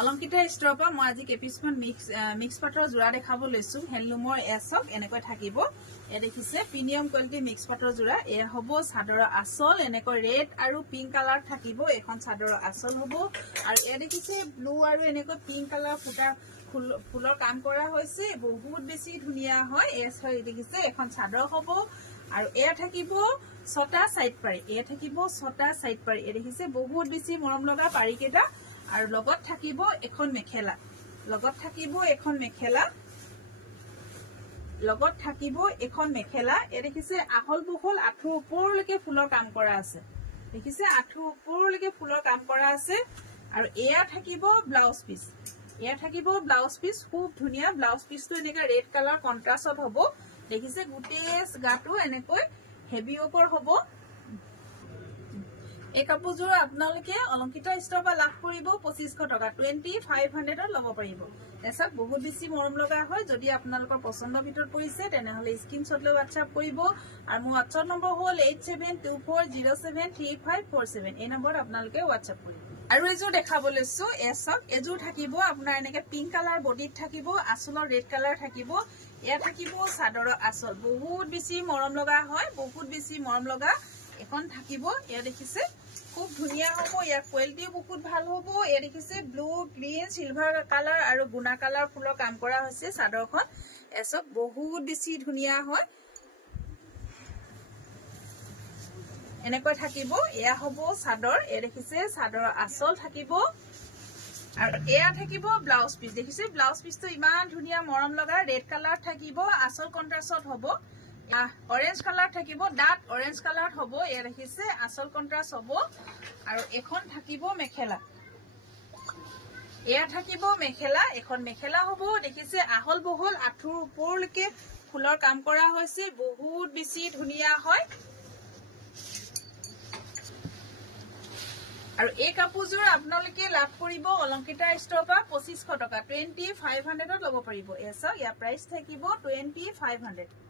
অলংকিতা ষ্টৰৰ পৰা মই আজি কেপিছমান মিক্স পাটৰ যোৰা দেখাব লৈছো হেণ্ডলুমৰ এছক এনেকৈ থাকিব এ দেখিছে প্ৰিমিয়াম কোৱালিটি মিক্স পাটৰ যোৰা এ হ'ব চাদৰৰ আচল এনেকৈ ৰেড আৰু পিংক কালাৰ থাকিব এখন চাদৰৰ আচল হ'ব আৰু এ দেখিছে ব্লু আৰু এনেকৈ পিংক কালাৰ ফুলৰ কাম কৰা হৈছে বহুত বেছি ধুনিয়া হয় এ দেখিছে এখন চাদৰ হ'ব আৰু এ থাকিব ছটা সাইড পাৰি এ থাকিব ছটা সাইড পাৰি এ দেখিছে বহুত বেছি মৰম লগা পাৰি কেটা আৰু লগত থাকিব এখন মেখেলা লগত থাকিব এখন মেখেলা এ দেখিছে আহল বহল আঁঠুৰ ওপৰলৈকে ফুলৰ কাম কৰা আছে দেখিছে আঁঠুৰ ওপৰলৈকে ফুলৰ কাম কৰা আছে আৰু এয়া থাকিব ব্লাউজ পিস খুব ধুনিয়া ব্লাউজ পিসটো এনেকা ৰেড কালাৰ কন্ট্ৰাস্টত হ'ব দেখিছে গুটেই গাটো এনেকৈ হেভি ওপৰ হ'ব এই কাপোৰযোৰ আপোনালোকে অলংকিতা ষ্টৰৰ পৰা লাভ কৰিব 2500 টকা 2500 ল'ব পাৰিব এসব বহুত বেছি মৰম লগা হয় যদি আপোনালোকৰ পছন্দৰ ভিতৰত পৰিছে তেনেহলে স্ক্ৰিনশ্বট লৈ WhatsApp কৰিব আৰু মোৰ WhatsApp নম্বৰ হ'ল 8724073547 এই নম্বৰত আপোনালোকে WhatsApp কৰিব আৰু এযোৰ দেখাব লৈছো এসব এযোৰ থাকিব আপোনাৰ এনেকে পিংক কালাৰ বডিত থাকিব আচলৰ ৰেড কালাৰ থাকিব এয়া থাকিব চাদৰৰ আচল বহুত বেছি মৰম লগা হয় বহুত বেছি মৰম লগা এখন থাকিব এয়া দেখিছে খুব ধুনিয়া হ'ব ইয়াৰ কোৱালিটি বহুত ভাল হ'ব এয়া দেখিছে ব্লু গ্ৰীন সিলভাৰ কালাৰ আৰু গুনা কালাৰ ফুলৰ কাম কৰা হৈছে চাদৰখন এসব বহুত বেছি ধুনিয়া হয় এনেকৈ থাকিব এয়া হ'ব চাদৰ এ দেখিছে চাদৰৰ আচল থাকিব আৰু এয়া থাকিব ব্লাউজ পিস দেখিছে ব্লাউজ পিসটো ইমান ধুনিয়া মৰম লগা ৰেড কালাৰ থাকিব আচল কন্ট্ৰাস্টত হ'ব অৰেঞ্জ কালাৰ থাকিব ডাৰ্ক অৰেঞ্জ কালাৰ হ'ব এয়া দেখিছে আচল কন্ট্ৰাস্ট হ'ব আৰু এখন থাকিব মেখেলা এয়া থাকিব মেখেলা এখন মেখেলা হ'ব দেখিছে আহল বহল আঁঠুৰ ওপৰলৈকে ফুলৰ কাম কৰা হৈছে বহুত বেছি ধুনিয়া হয় আৰু এই কাপোৰযোৰ আপোনালোকে লাভ কৰিব অলংকিতা ষ্টৰৰ পৰা 2500 টকা 2500 ল'ব পাৰিব এছ ইয়াৰ প্ৰাইস থাকিব 2500